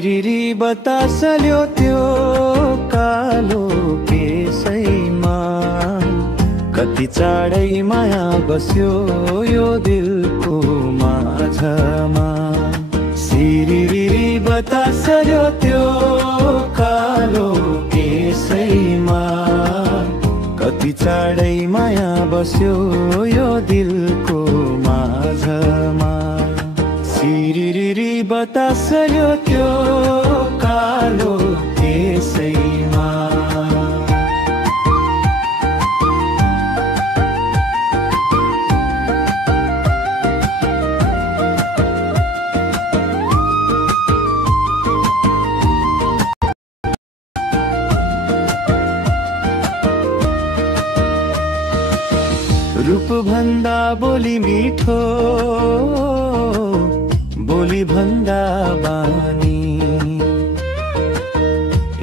सिरिरी बतासल्यो त्यो कालो केसैमा, कति चाँडै माया बस्यो यो दिलको माझमा। सिरिरी बतासल्यो त्यो कालो केसैमा, कति चाँडै माया बस्यो यो दिलको माझमा। सिरिरी बतासल्यो त्यो कालो केसैमा। रूप भन्दा बोली मिठो, बोली भन्दा बानी,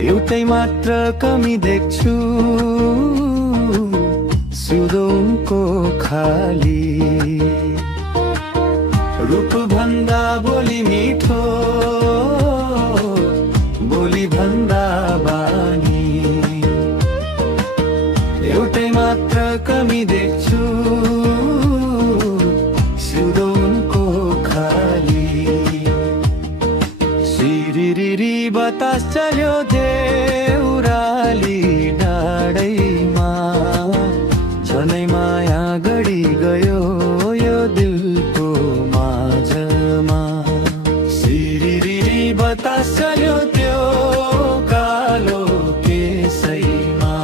एउटै मात्र कमी देख्छु सुधो उनको खाली। रूप भन्दा बोली मिठो, बोली भन्दा बानी, एउटै मात्र कमी देख्छु सुधो उनको खाली। सिरिरी बतास चल्यो देउराली डाँडैमा, झनै माया गढी गयो यो दिलको माझमा। सिरिरी बतास चल्यो त्यो कालो केसैमा।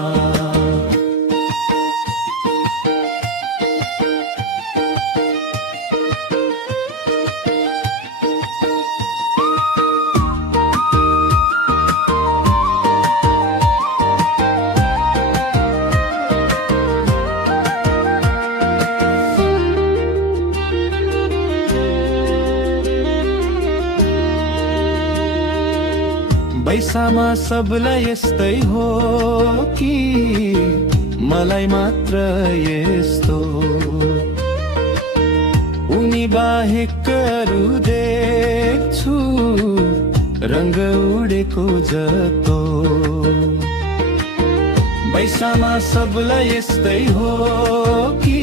पैसामा सबलाई यस्तै हो कि मलाई मात्र यस्तो? उनी बाहेक अरू देख्छु रङ्ग उडेको जतो। पैसामा सबलाई यस्तै हो कि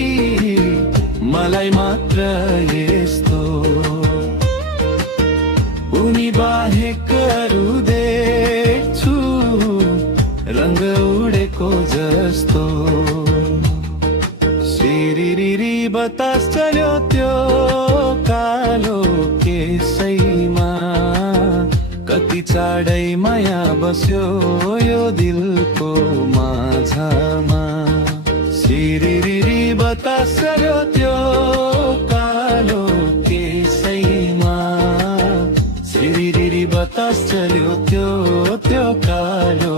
मलाई मात्र यस्तो? उनी बाहेक अरू देख्छु रङ्ग उडेको जस्तो। सिरिरी बतास चल्यो त्यो कालो केसैमा, कति चाँडै माया बस्यो यो दिलको माझमा। सिरिरी बतास चल्यो त्यो कालो केसैमा, सिरिरी बतास चल्यो त्यो कालो